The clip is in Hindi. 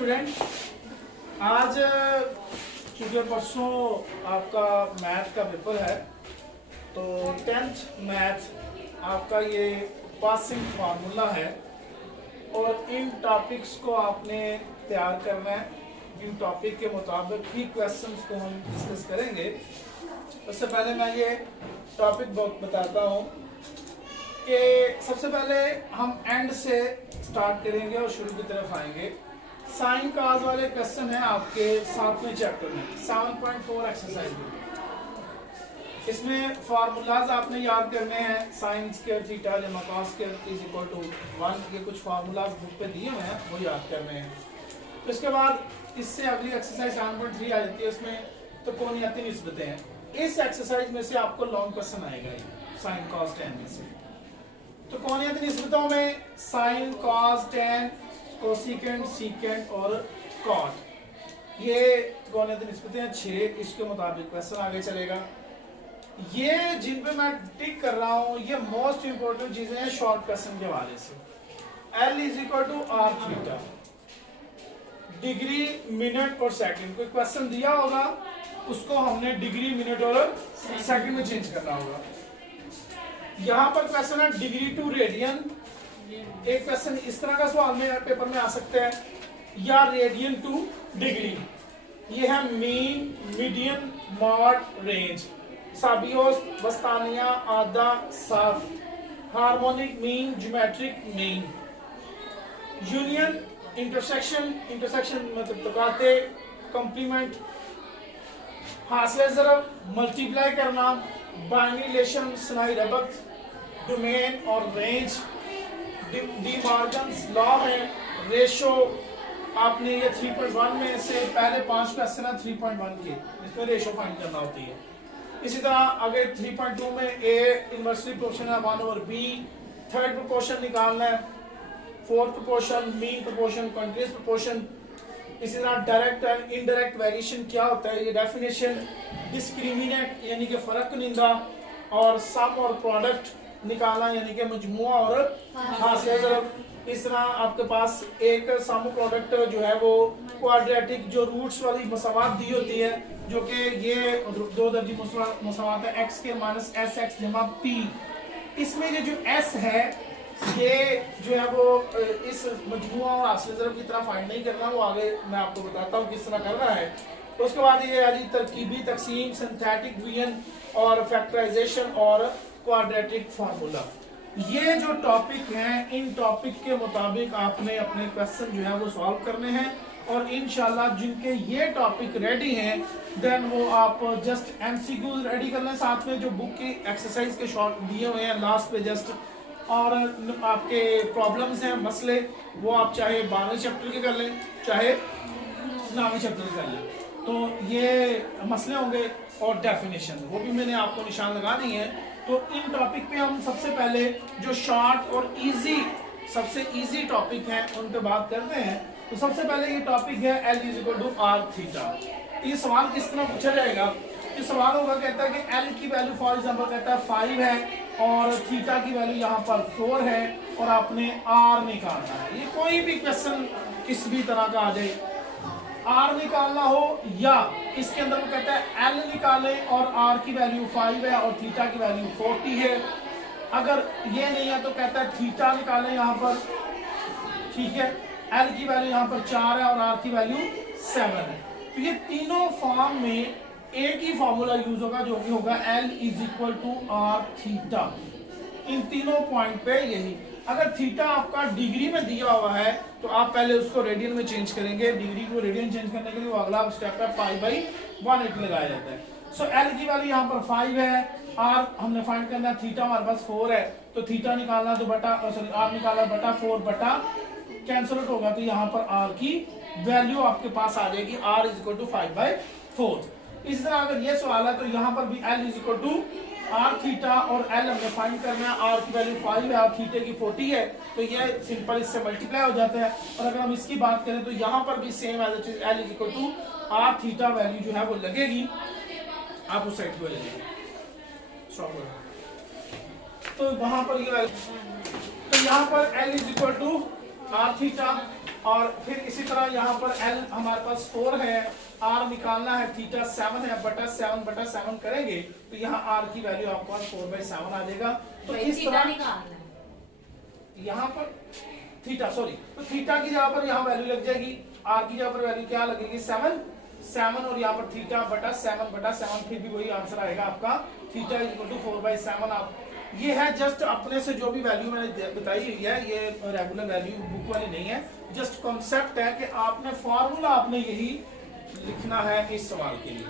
स्टूडेंट, आज चूँकि परसों आपका मैथ का पेपर है तो 10th मैथ आपका ये पासिंग फार्मूला है और इन टॉपिक्स को आपने तैयार करना है। इन टॉपिक के मुताबिक ही क्वेश्चंस को हम डिस्कस करेंगे। उससे पहले मैं ये टॉपिक बताता हूँ कि सबसे पहले हम एंड से स्टार्ट करेंगे और शुरू की तरफ आएंगे। साइन काज वाले क्वेश्चन है आपके 7वें चैप्टर में 7.4 एक्सरसाइज में। इसमें फार्मूलाज आपने याद करने हैं। साइन स्क्वायर थीटा जमा cos square is equal to 1। ये कुछ फार्मूलाज बुक पे दिए हुए हैं, वो याद करने हैं। तो इसके बाद इससे अगली एक्सरसाइज 7.3 आ जाती है। उसमें तो कोनियाती निस्बतें हैं। इस एक्सरसाइज में से आपको लॉन्ग क्वेश्चन आएगा साइन कॉस टेन में से। तो कोनियाती निस्बतों में sine cos tan cosecant secant और कॉट, ये कोनियाती निस्बतें हैं 6। इसके मुताबिक क्वेश्चन आगे चलेगा। ये जिन पे मैं टिक कर रहा हूं ये मोस्ट इंपोर्टेंट चीजें हैं शॉर्ट क्वेश्चन के हवाले से। L is equal to R theta, degree minute और सेकंड। कोई क्वेश्चन दिया होगा उसको हमने डिग्री मिनट और सेकंड में चेंज करना होगा। यहाँ पर क्वेश्चन है डिग्री टू रेडियन। एक क्वेश्चन इस तरह का सवाल में पेपर में आ सकता है, या रेडियन टू डिग्री। ये है मीन, मीडियन, मॉड, रेंज। साबियोस, वस्तानिया, आधा, साफ, harmonic mean, geometric mean, union, intersection, intersection मतलब तकाते, कॉम्प्लीमेंट, हासिल ज़रब, मल्टीप्लाई करना, बाइनरी रिलेशन, सनाई रबत, डोमेन और रेंज, डी मॉर्गन्स लॉ है, रेशो। आपने ये 3.1 में से पहले 5 क्वेश्चन है 3.1 के, इसमें रेशो फाइंड करना होती है। इसी तरह अगर 3.2 में ए इनवर्सली प्रोपोर्शन है 1/b, थर्ड प्रोपोर्शन निकालना है, fourth proportion, mean proportion, continuous proportion. इसी तरह डायरेक्ट एंड इनडायरेक्ट वेरिएशन क्या होता है, ये डेफिनेशन, डिस्क्रिमिनेट यानी कि फर्क निंदा, और सम और प्रोडक्ट निकालना यानी कि मजमुआ और हासिल ज़रब। इस तरह आपके पास एक सम प्रोडक्ट जो है वो क्वाड्रेटिक जो रूट्स वाली मसावात दी होती है, जो कि ये दो दर्जी मसावात है x के माइनस एस एक्स जमा p। इसमें ये जो s है ये जो है वो इस मजमुआ और हासिल ज़रब की तरह फाइंड नहीं करना, वो आगे मैं आपको बताता हूँ किस तरह करना है। तो उसके बाद ये है जी तरकीबी तकसीम, सिंथेटिक डिवीजन और फैक्टराइजेशन और क्वाड्रेटिक फार्मूला। ये जो टॉपिक हैं इन टॉपिक के मुताबिक आपने अपने क्वेश्चन जो है वो सॉल्व करने हैं, और इंशाल्लाह जिनके ये टॉपिक रेडी हैं देन वो आप जस्ट एमसीक्यूज रेडी कर लें, साथ में जो बुक की एक्सरसाइज के शॉर्ट दिए हुए हैं लास्ट पे जस्ट, और आपके प्रॉब्लम्स हैं मसले, वो आप चाहे 12वें चैप्टर के कर लें चाहे 9वें चैप्टर के कर लें। तो ये मसले होंगे और डेफिनेशन वो भी मैंने आपको निशान लगा दी है। तो इन टॉपिक पे हम सबसे पहले जो शॉर्ट और इजी सबसे इजी टॉपिक हैं उन पे बात करते हैं। तो सबसे पहले ये टॉपिक है L is equal to R theta. ये सवाल किस तरह पूछा जाएगा, ये सवाल होगा, कहता है कि L की वैल्यू फॉर एग्जांपल कहता है 5 है और थीटा की वैल्यू यहाँ पर 4 है और आपने R निकालना है। ये कोई भी क्वेश्चन किस भी तरह का आ जाए, R निकालना हो या इसके अंदर वो कहता है L निकालें और R की वैल्यू 5 है और थीटा की वैल्यू 40 है। अगर ये नहीं है तो कहता है थीटा निकालें यहाँ पर, ठीक है, L की वैल्यू यहाँ पर 4 है और R की वैल्यू 7 है। तो ये तीनों फॉर्म में एक ही फॉर्मूला यूज होगा जो भी होगा L is equal to R theta. इन तीनों पॉइंट पे यही। अगर थीटा आपका डिग्री में दिया हुआ है तो आप पहले उसको रेडियन में चेंज करेंगे। डिग्री को रेडियन चेंज करने के लिए वो अगला स्टेप है π/180 लगाया जाता है। सो L की वैल्यू यहाँ पर 5 है, R हमने फाइंड करना है, थीटा हमारे पास 4 है, तो थीटा निकालना तो बटा सॉरी R निकालना बटा 4 बटा कैंसिल आउट होगा, तो यहाँ पर R की वैल्यू आपके पास आ जाएगी R इज इक्वल टू 5/4। इस तरह अगर ये सवाल है तो यहाँ पर भी L is equal to R theta और L हमने फाइंड करना है। R की वैल्यू 5 है और थीटा की 40 है, तो ये सिंपल इससे मल्टीप्लाई हो जाता है। और अगर हम इसकी बात करें तो यहाँ पर भी same as it is L is equal to R theta value जो है वो लगेगी, आप उस साइड पे लगेगी। तो वहां पर ये वैल्यू, तो यहाँ पर L is equal to R theta और फिर इसी तरह यहाँ पर L हमारे पास 4 है, R निकालना है, थीटा 7 है, बटा 7 करेंगे तो यहाँ R की वैल्यू आपको 4/7 आ जाएगा। तो इस तरह यहाँ पर थीटा तो थीटा की जगह पर यहाँ वैल्यू लग जाएगी, R की जगह पर वैल्यू क्या लगेगी 7 और यहाँ पर थीटा बटा 7 फिर भी वही आंसर आएगा आपका, थीटा इक्वल टू 4/7। आप ये है जस्ट अपने से जो भी वैल्यू मैंने बताई हुई है, ये रेगुलर वैल्यू बुक वाली नहीं है, जस्ट कॉन्सेप्ट है कि आपने फॉर्मूला आपने यही लिखना है इस सवाल के लिए।